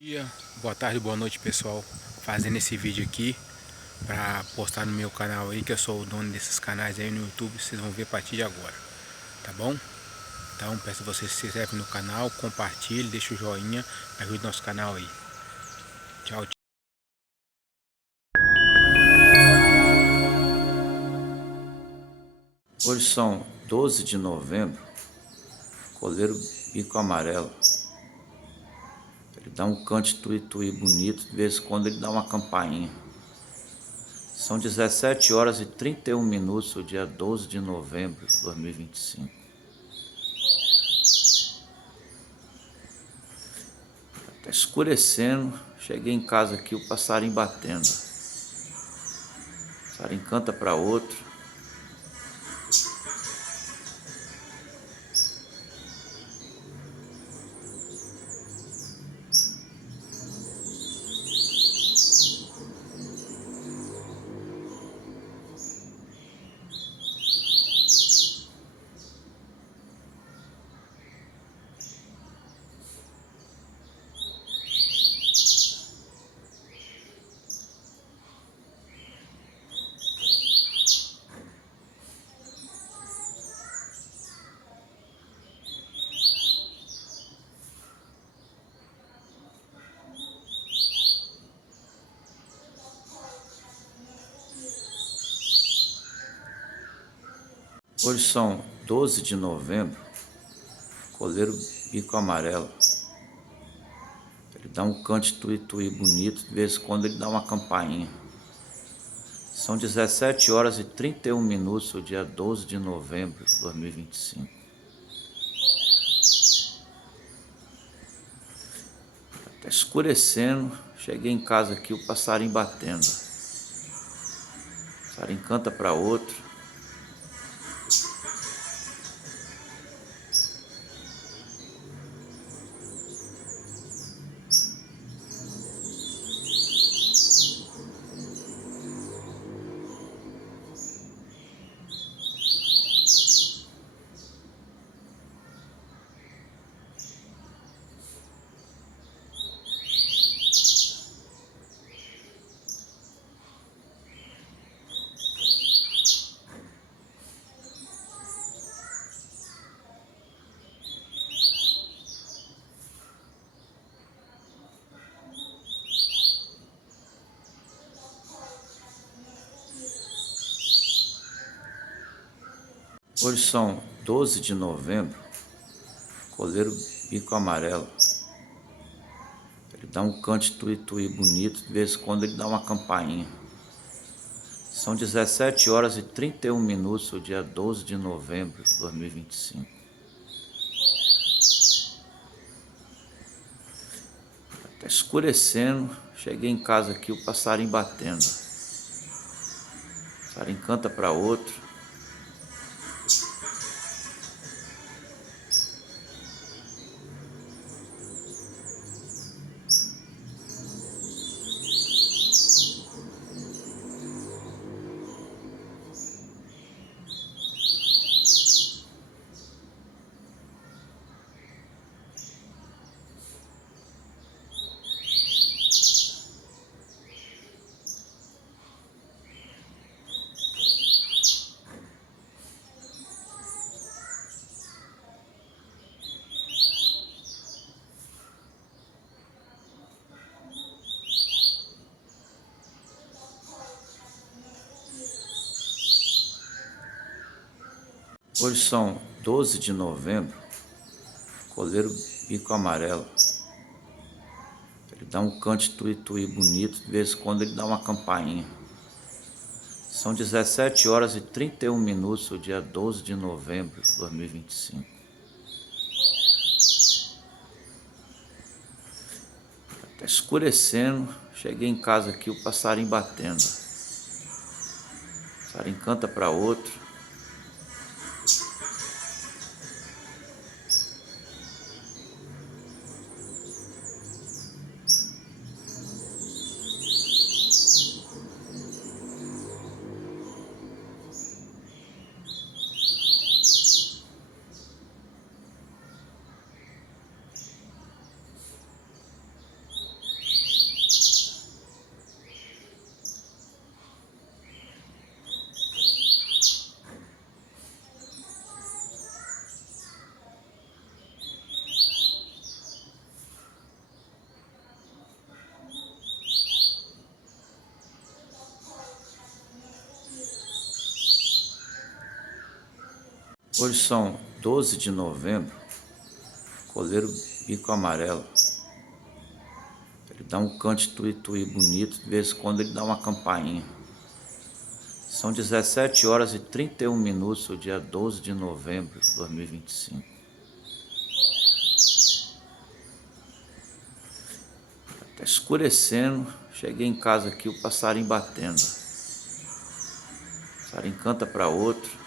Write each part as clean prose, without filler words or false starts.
Dia, boa tarde, boa noite, pessoal. Fazendo esse vídeo aqui para postar no meu canal aí, que eu sou o dono desses canais aí no YouTube. Vocês vão ver a partir de agora, tá bom? Então peço a vocês que se inscrevam no canal, compartilhem, deixem o joinha, ajude nosso canal aí. Tchau, tchau. Hoje são 12 de novembro, coleiro bico amarelo. Ele dá um cante tui-tui bonito, de vez em quando ele dá uma campainha. São 17 horas e 31 minutos, o dia 12 de novembro de 2025. Tá escurecendo, cheguei em casa aqui, o passarinho batendo. O passarinho canta para outro. Hoje são 12 de novembro, coleiro bico amarelo. Ele dá um cante tui-tui bonito, de vez em quando ele dá uma campainha. São 17 horas e 31 minutos, o dia 12 de novembro de 2025. Tá escurecendo, cheguei em casa aqui, o passarinho batendo. O passarinho canta para outro. Hoje são 12 de novembro, coleiro bico amarelo. Ele dá um cante tui-tui bonito, de vez em quando ele dá uma campainha. São 17 horas e 31 minutos, o dia 12 de novembro de 2025. Tá escurecendo, cheguei em casa aqui, o passarinho batendo. O passarinho canta para outro. Hoje são 12 de novembro, coleiro bico amarelo. Ele dá um cante tui-tui bonito, de vez em quando ele dá uma campainha. São 17 horas e 31 minutos, o dia 12 de novembro de 2025. Tá escurecendo, cheguei em casa aqui, o passarinho batendo. O passarinho canta para outro. Hoje são 12 de novembro, coleiro bico amarelo. Ele dá um cante tui-tui bonito, de vez em quando ele dá uma campainha. São 17 horas e 31 minutos, o dia 12 de novembro de 2025. Tá escurecendo, cheguei em casa aqui, o passarinho batendo. O passarinho canta para outro.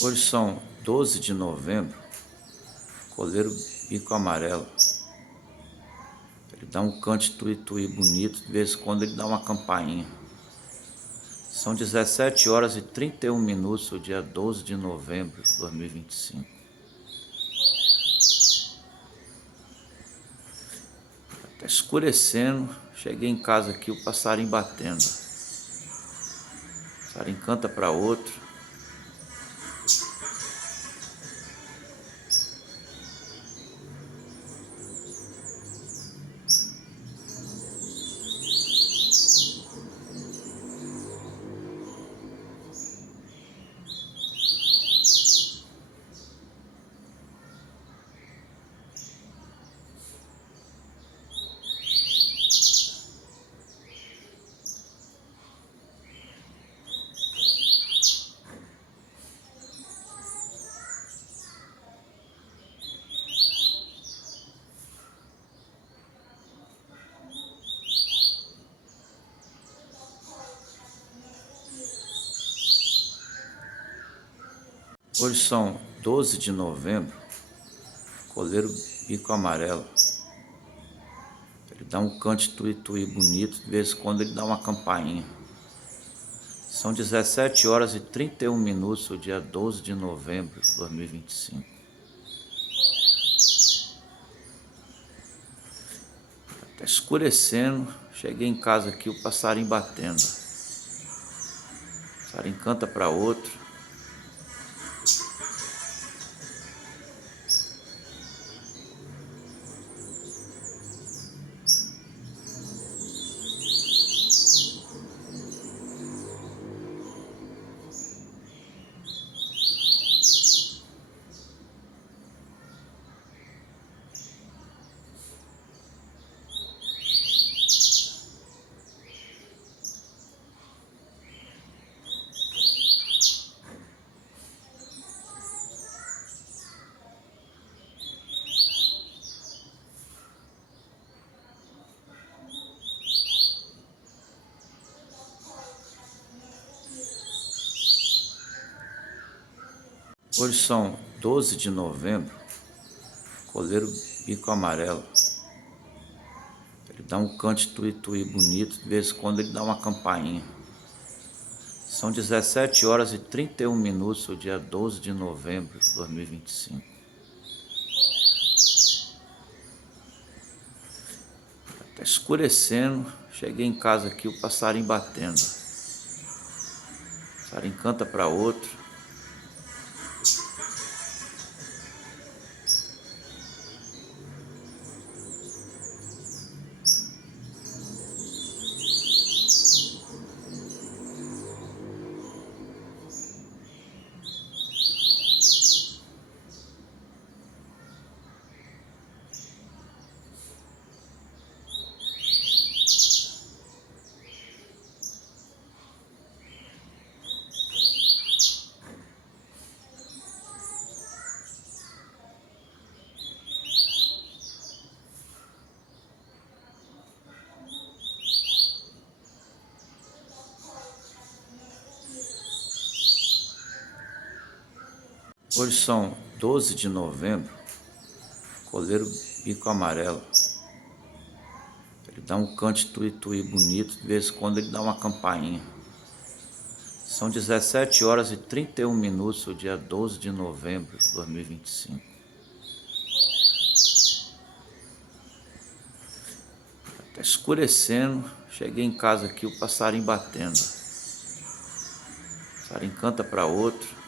Hoje são 12 de novembro, coleiro bico amarelo. Ele dá um cante tui-tui bonito, de vez em quando ele dá uma campainha. São 17 horas e 31 minutos, o dia 12 de novembro de 2025. Tá escurecendo, cheguei em casa aqui, o passarinho batendo. O passarinho canta para outro. Hoje são 12 de novembro, coleiro bico amarelo. Ele dá um cante tui-tui bonito, de vez em quando ele dá uma campainha. São 17 horas e 31 minutos, o dia 12 de novembro de 2025. Tá escurecendo, cheguei em casa aqui, o passarinho batendo. O passarinho canta para outro. Hoje são 12 de novembro, coleiro bico amarelo. Ele dá um cante tui-tui bonito, de vez em quando ele dá uma campainha. São 17 horas e 31 minutos, o dia 12 de novembro de 2025. Tá escurecendo, cheguei em casa aqui, o passarinho batendo. O passarinho canta para outro. Hoje são 12 de novembro, coleiro bico amarelo. Ele dá um cante tui-tui bonito, de vez em quando ele dá uma campainha. São 17 horas e 31 minutos, o dia 12 de novembro de 2025. Tá escurecendo, cheguei em casa aqui, o passarinho batendo. O passarinho canta para outro.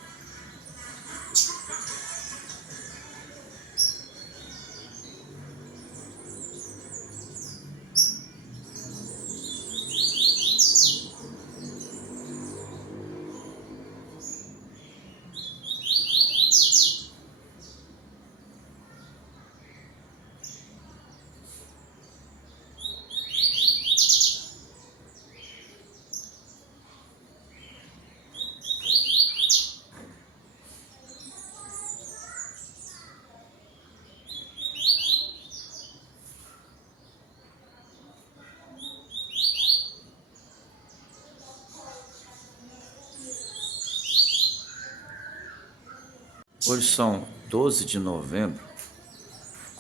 Hoje são 12 de novembro,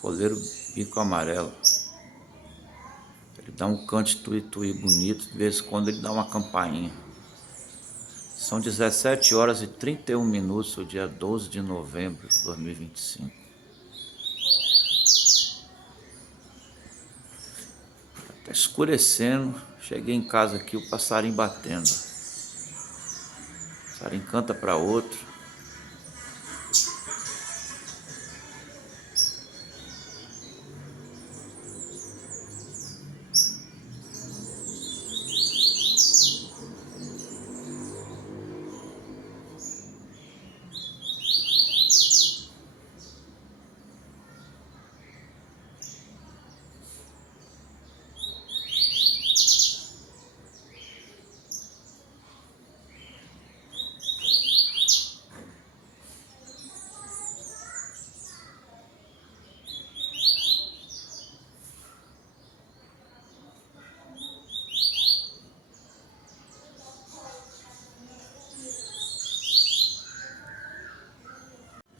coleiro bico amarelo. Ele dá um cante tui-tui bonito, de vez em quando ele dá uma campainha. São 17 horas e 31 minutos, o dia 12 de novembro de 2025. Tá escurecendo, cheguei em casa aqui, o passarinho batendo. O passarinho canta para outro.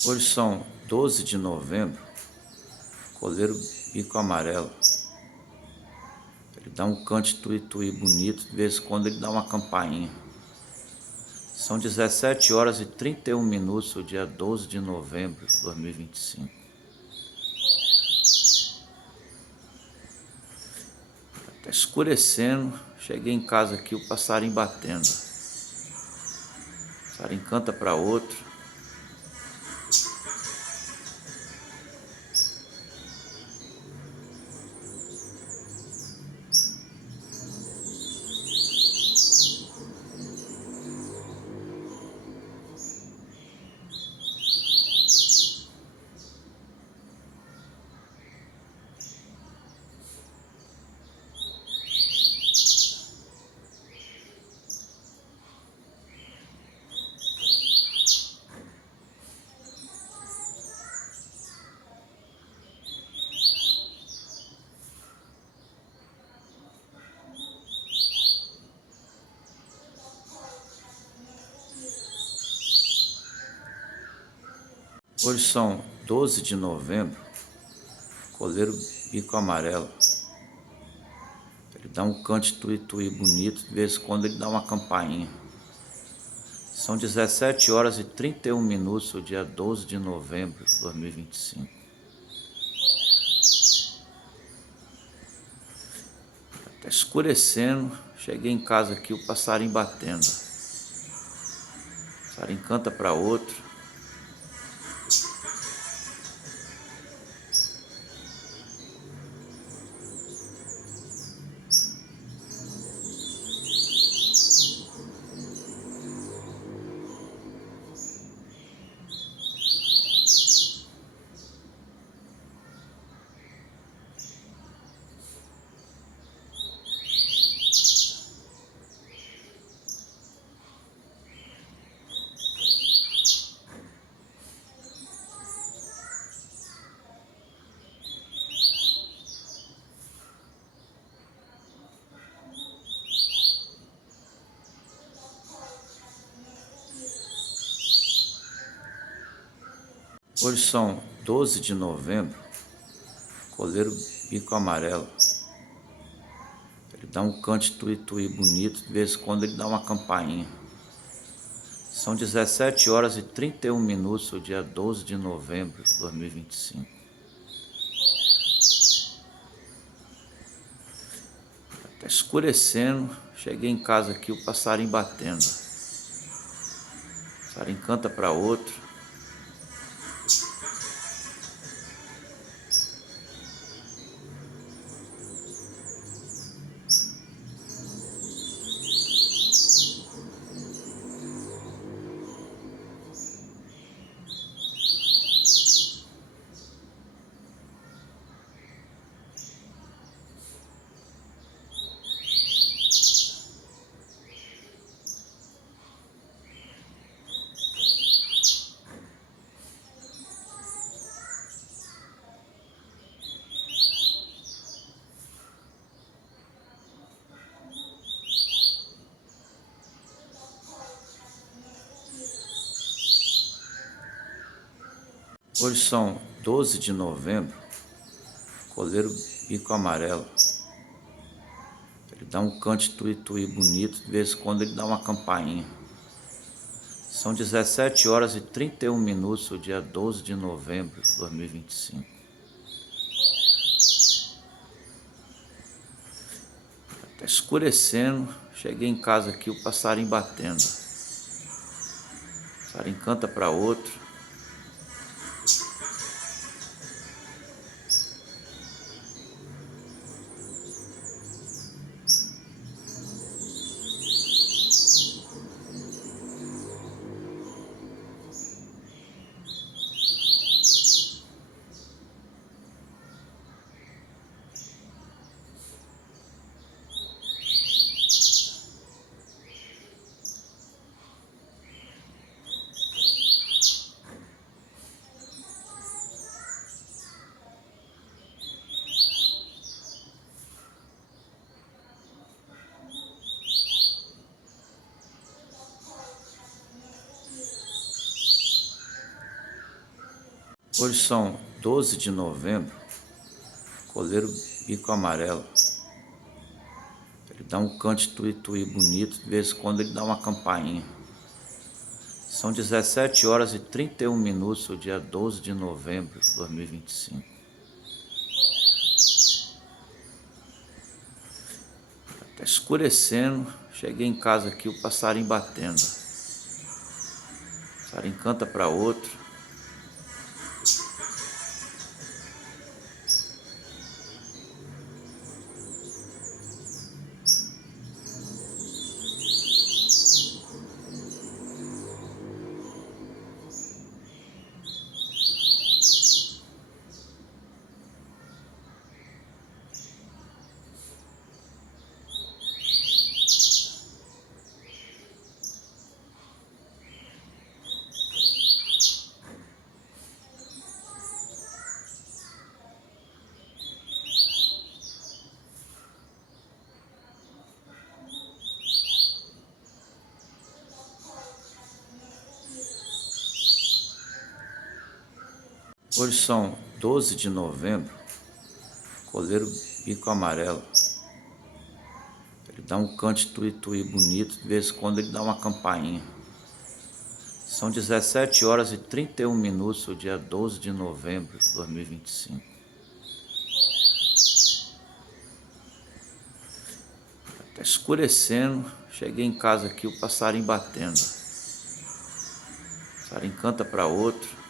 Hoje são 12 de novembro, coleiro bico amarelo. Ele dá um cante tui-tui bonito, de vez em quando ele dá uma campainha. São 17 horas e 31 minutos, o dia 12 de novembro de 2025. Tá escurecendo, cheguei em casa aqui, o passarinho batendo. O passarinho canta para outro. Hoje são 12 de novembro, coleiro bico amarelo. Ele dá um cante tui-tui bonito, de vez em quando ele dá uma campainha. São 17 horas e 31 minutos, o dia 12 de novembro de 2025. Tá escurecendo, cheguei em casa aqui, o passarinho batendo. O passarinho canta para outro. Hoje são 12 de novembro, coleiro bico amarelo. Ele dá um cante tui-tui bonito, de vez em quando ele dá uma campainha. São 17 horas e 31 minutos, o dia 12 de novembro de 2025. Tá escurecendo, cheguei em casa aqui, o passarinho batendo. O passarinho canta para outro. Hoje são 12 de novembro, coleiro bico amarelo. Ele dá um cante tui-tui bonito, de vez em quando ele dá uma campainha. São 17 horas e 31 minutos, o dia 12 de novembro de 2025. Tá escurecendo, cheguei em casa aqui, o passarinho batendo. O passarinho canta para outro. Hoje são 12 de novembro, coleiro bico amarelo. Ele dá um cante tui-tui bonito, de vez em quando ele dá uma campainha. São 17 horas e 31 minutos, o dia 12 de novembro de 2025. Tá escurecendo, cheguei em casa aqui, o passarinho batendo. O passarinho canta para outro. Hoje são 12 de novembro, coleiro bico amarelo. Ele dá um cante tui-tui bonito, de vez em quando ele dá uma campainha. São 17 horas e 31 minutos, o dia 12 de novembro de 2025. Tá escurecendo, cheguei em casa aqui, o passarinho batendo. O passarinho canta para outro.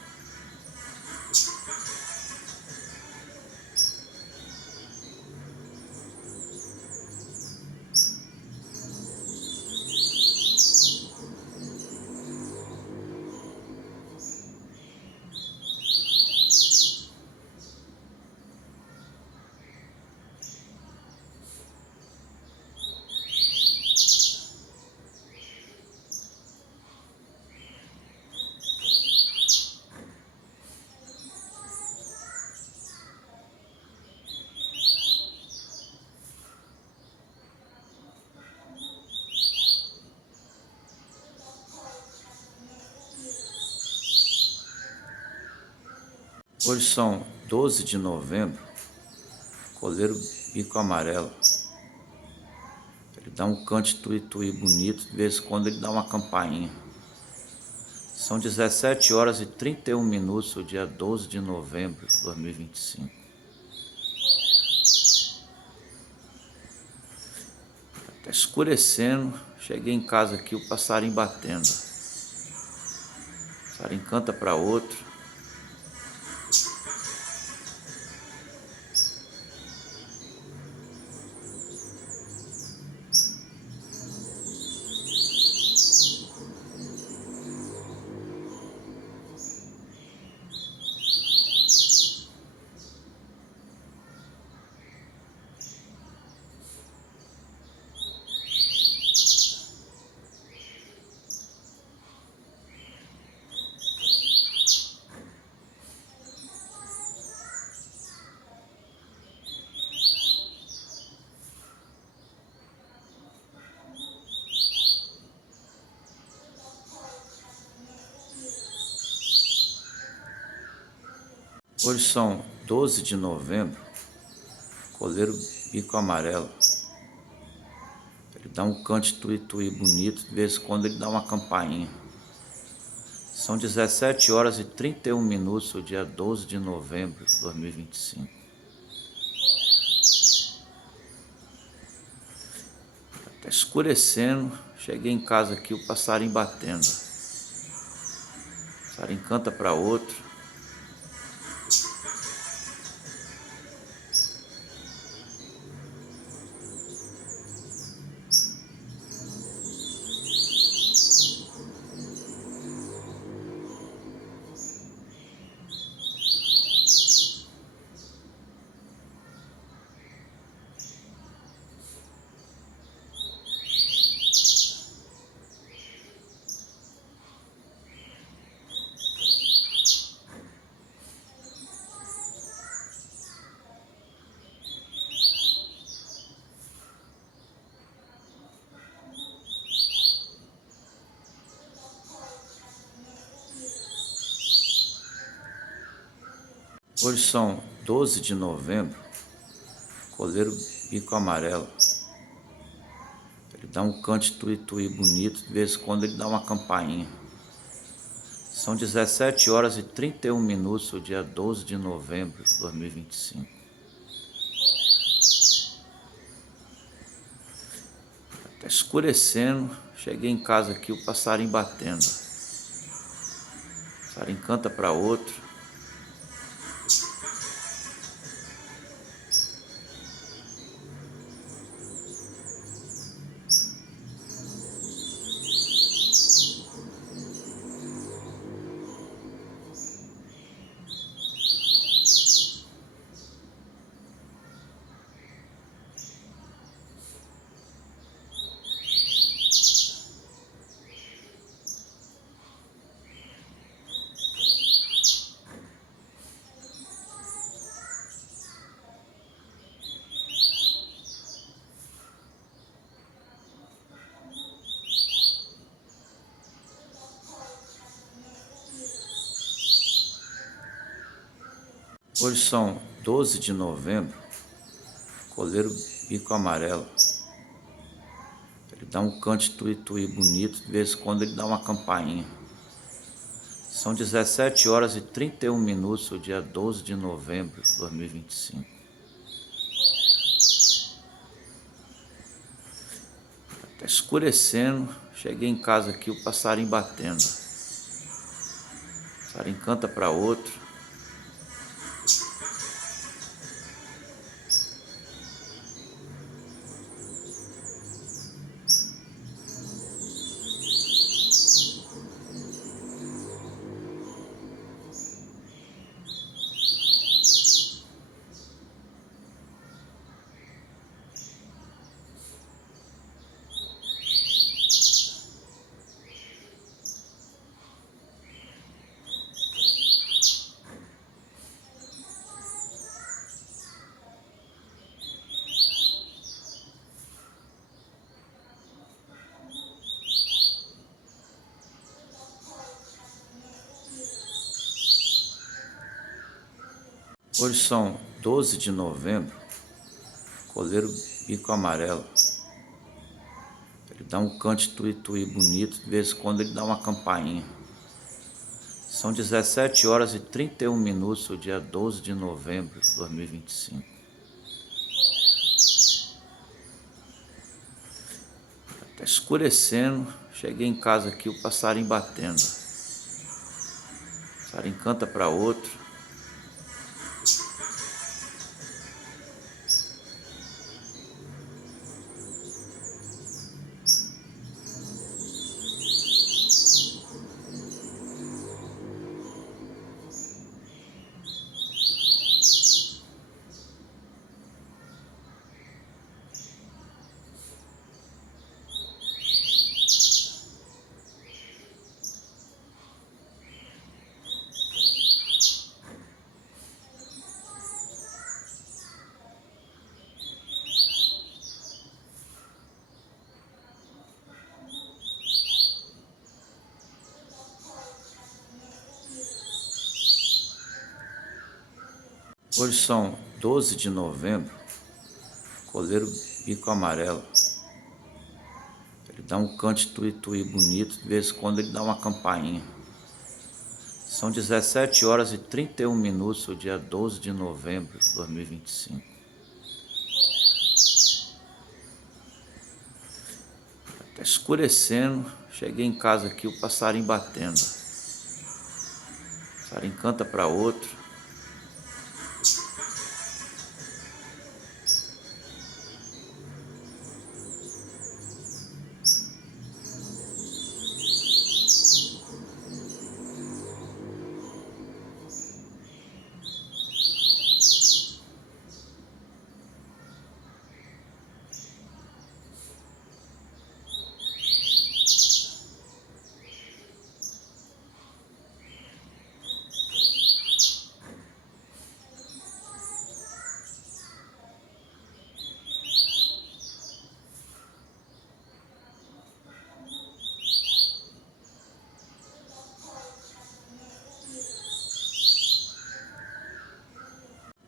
Hoje são 12 de novembro, coleiro bico amarelo. Ele dá um cante tui-tui bonito, de vez em quando ele dá uma campainha. São 17 horas e 31 minutos, o dia 12 de novembro de 2025. Tá escurecendo, cheguei em casa aqui, o passarinho batendo. O passarinho canta para outro. Hoje são 12 de novembro, coleiro bico amarelo. Ele dá um cante tui-tui bonito, de vez em quando ele dá uma campainha. São 17 horas e 31 minutos, o dia 12 de novembro de 2025. Tá escurecendo, cheguei em casa aqui, o passarinho batendo. O passarinho canta para outro. Hoje são 12 de novembro, coleiro bico amarelo. Ele dá um cante tui-tui bonito, de vez em quando ele dá uma campainha. São 17 horas e 31 minutos, o dia 12 de novembro de 2025. Tá escurecendo, cheguei em casa aqui, o passarinho batendo. O passarinho canta para outro. Hoje são 12 de novembro, coleiro bico amarelo. Ele dá um cante tui-tui bonito, de vez em quando ele dá uma campainha. São 17 horas e 31 minutos, o dia 12 de novembro de 2025. Tá escurecendo, cheguei em casa aqui, o passarinho batendo. O passarinho canta para outro. Hoje são 12 de novembro, coleiro bico amarelo. Ele dá um cante tuí-tuí bonito, de vez em quando ele dá uma campainha. São 17 horas e 31 minutos, o dia 12 de novembro de 2025. Tá escurecendo, cheguei em casa aqui, o passarinho batendo. O passarinho canta para outro. Hoje são 12 de novembro, coleiro bico amarelo. Ele dá um cante tuí-tuí bonito, de vez em quando ele dá uma campainha. São 17 horas e 31 minutos, o dia 12 de novembro de 2025. Tá escurecendo, cheguei em casa aqui, o passarinho batendo. O passarinho canta para outro.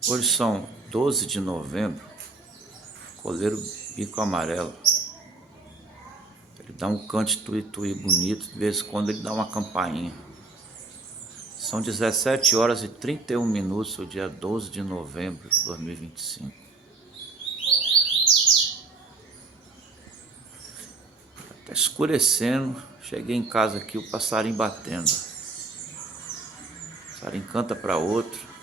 Hoje são 12 de novembro, coleiro bico amarelo. Ele dá um cante tuí-tuí bonito, de vez em quando ele dá uma campainha. São 17 horas e 31 minutos, o dia 12 de novembro de 2025. Tá escurecendo, cheguei em casa aqui, o passarinho batendo. O passarinho canta para outro.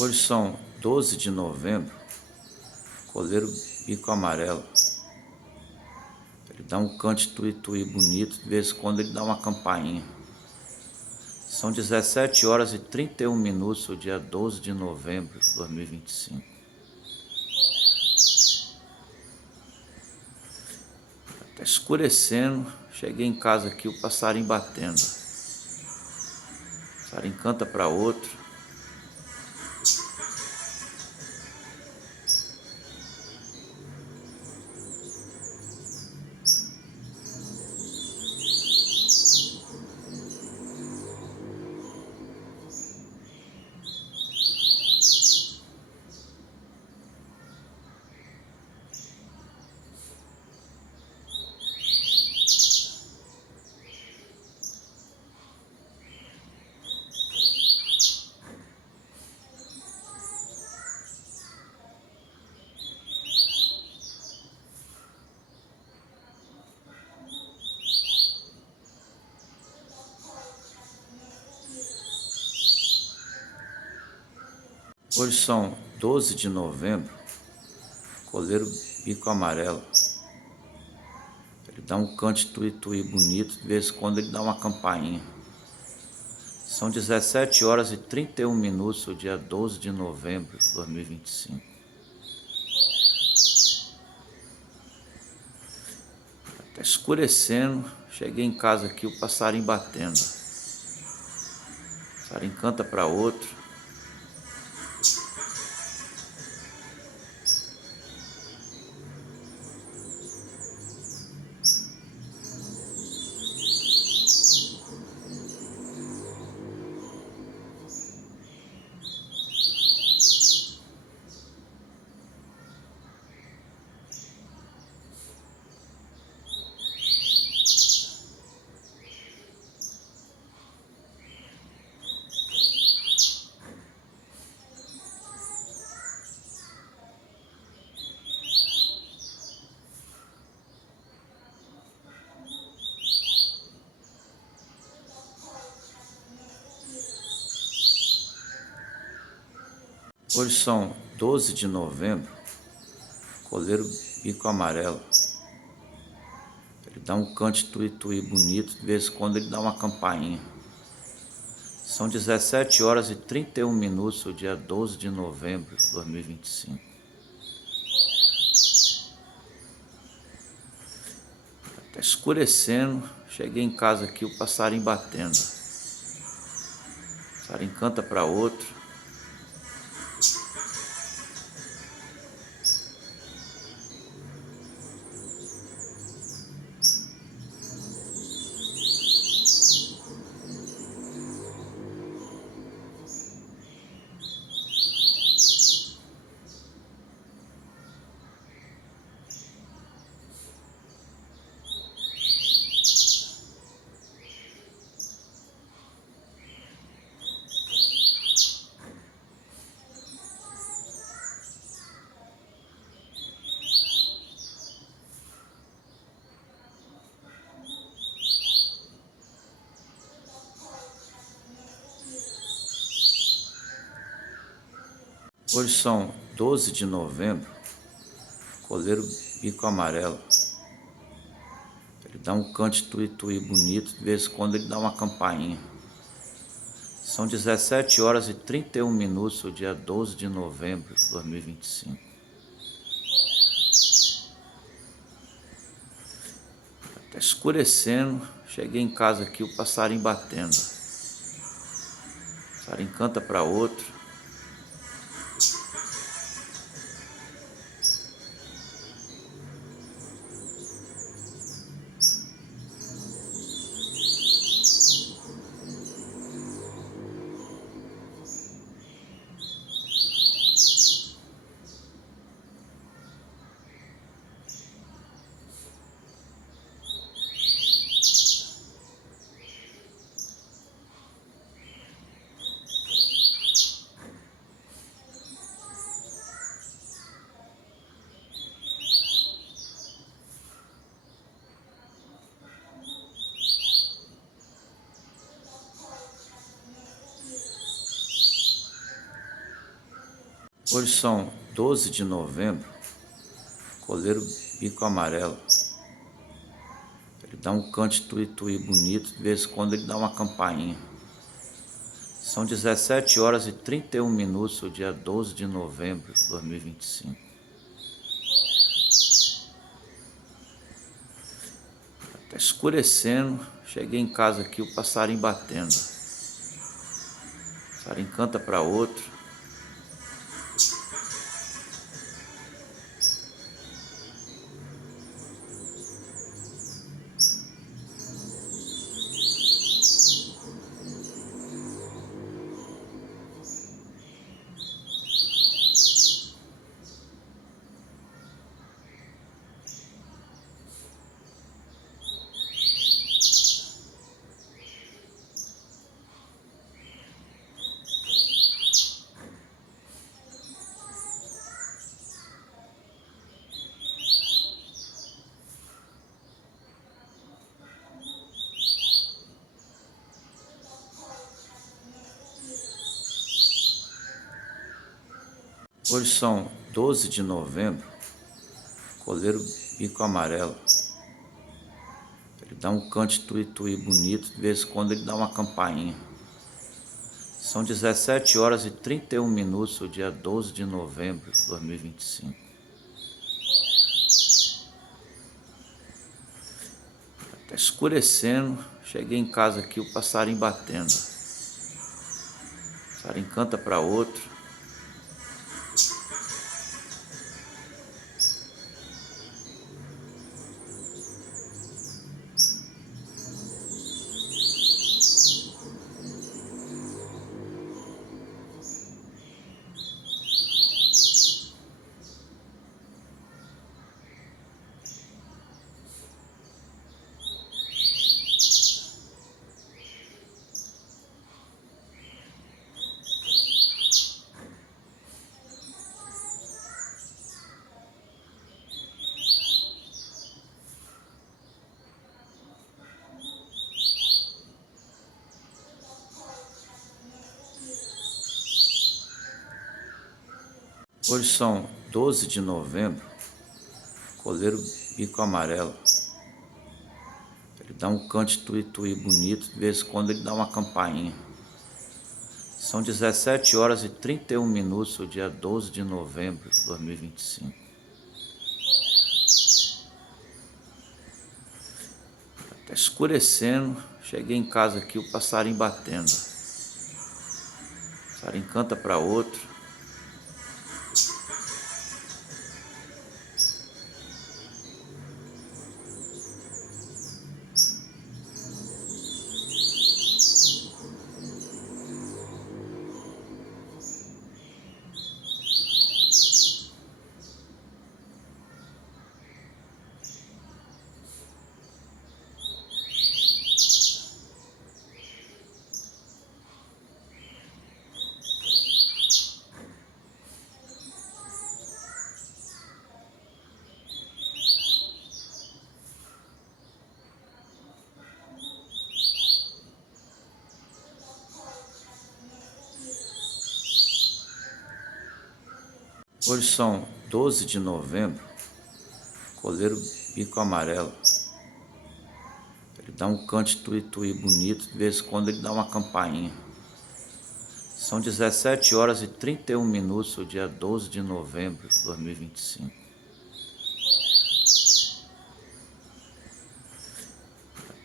Hoje são 12 de novembro, coleiro bico amarelo. Ele dá um cante tuí-tuí bonito, de vez em quando ele dá uma campainha. São 17 horas e 31 minutos, o dia 12 de novembro de 2025. Tá escurecendo, cheguei em casa aqui, o passarinho batendo. O passarinho canta para outro. Hoje são 12 de novembro, coleiro bico amarelo. Ele dá um cante tui-tui bonito, de vez em quando ele dá uma campainha. São 17 horas e 31 minutos, o dia 12 de novembro de 2025. Tá escurecendo, cheguei em casa aqui, o passarinho batendo. O passarinho canta para outro. Hoje são 12 de novembro, coleiro bico amarelo. Ele dá um cante tui-tui bonito, de vez em quando ele dá uma campainha. São 17 horas e 31 minutos, o dia 12 de novembro de 2025. Tá escurecendo, cheguei em casa aqui, o passarinho batendo. O passarinho canta para outro. Hoje são 12 de novembro, coleiro bico amarelo. Ele dá um cante tui-tui bonito, de vez em quando ele dá uma campainha. São 17 horas e 31 minutos, o dia 12 de novembro de 2025. Tá escurecendo, cheguei em casa aqui, o passarinho batendo. O passarinho canta para outro. Hoje são 12 de novembro, coleiro bico amarelo. Ele dá um cante tui-tui bonito, de vez em quando ele dá uma campainha. São 17 horas e 31 minutos, o dia 12 de novembro de 2025. Tá escurecendo, cheguei em casa aqui, o passarinho batendo. O passarinho canta para outro. Hoje são 12 de novembro, coleiro bico amarelo. Ele dá um cante tui-tui bonito, de vez em quando ele dá uma campainha. São 17 horas e 31 minutos, o dia 12 de novembro de 2025. Tá escurecendo, cheguei em casa aqui, o passarinho batendo. O passarinho canta para outro. Hoje são 12 de novembro, coleiro bico amarelo. Ele dá um cante tui-tui bonito, de vez em quando ele dá uma campainha. São 17 horas e 31 minutos, o dia 12 de novembro de 2025. Tá escurecendo, cheguei em casa aqui, o passarinho batendo. O passarinho canta para outro. Hoje são 12 de novembro, coleiro bico amarelo. Ele dá um cante tui-tui bonito, de vez em quando ele dá uma campainha. São 17 horas e 31 minutos, o dia 12 de novembro de 2025.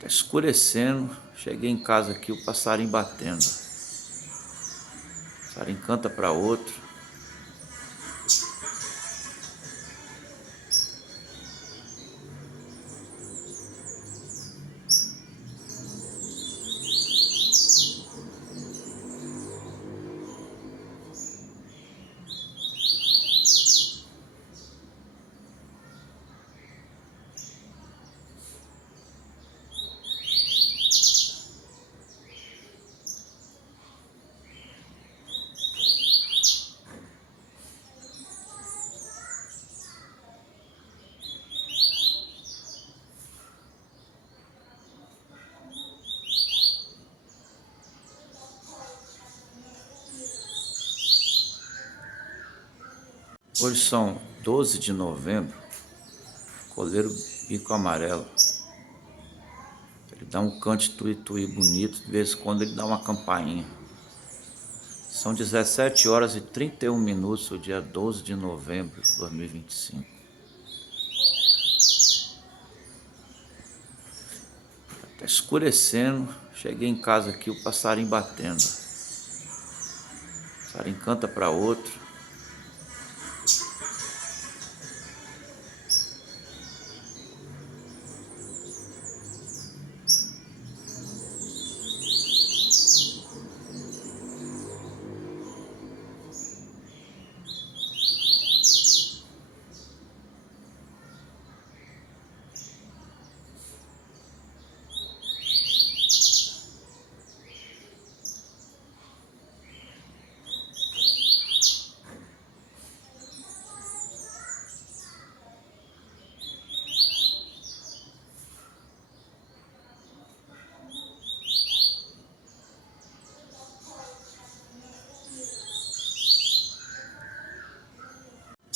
Tá escurecendo, cheguei em casa aqui, o passarinho batendo. O passarinho canta para outro. Hoje são 12 de novembro, coleiro bico amarelo. Ele dá um cante tui-tui bonito, de vez em quando ele dá uma campainha. São 17 horas e 31 minutos, o dia 12 de novembro de 2025. Tá escurecendo, cheguei em casa aqui, o passarinho batendo. O passarinho canta para outro.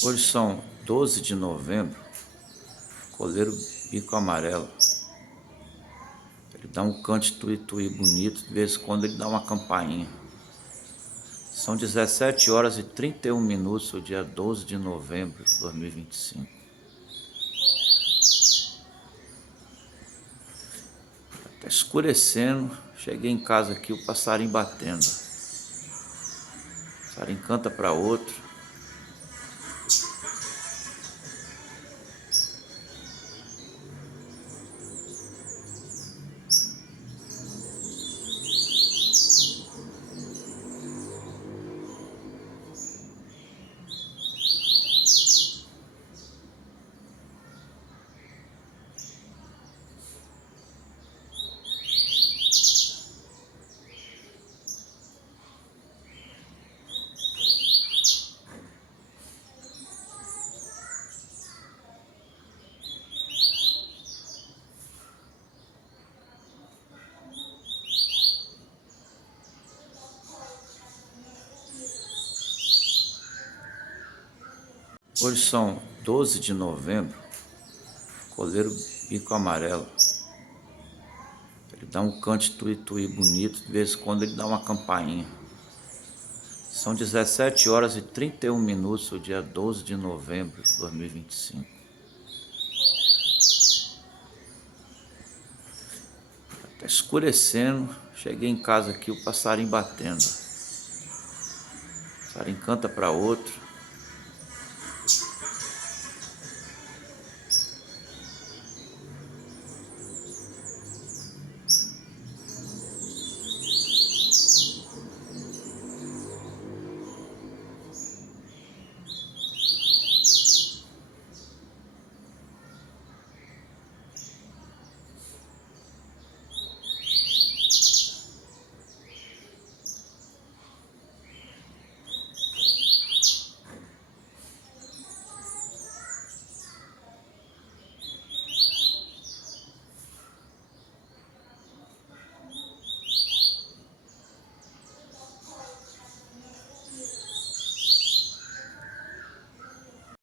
Hoje são 12 de novembro, coleiro bico amarelo. Ele dá um cante tui-tui bonito, de vez em quando ele dá uma campainha. São 17 horas e 31 minutos, o dia 12 de novembro de 2025. Tá escurecendo, cheguei em casa aqui, o passarinho batendo. O passarinho canta para outro. Hoje são 12 de novembro, coleiro bico amarelo. Ele dá um cante tui-tui bonito, de vez em quando ele dá uma campainha. São 17 horas e 31 minutos, o dia 12 de novembro de 2025. Tá escurecendo, cheguei em casa aqui, o passarinho batendo. O passarinho canta para outro.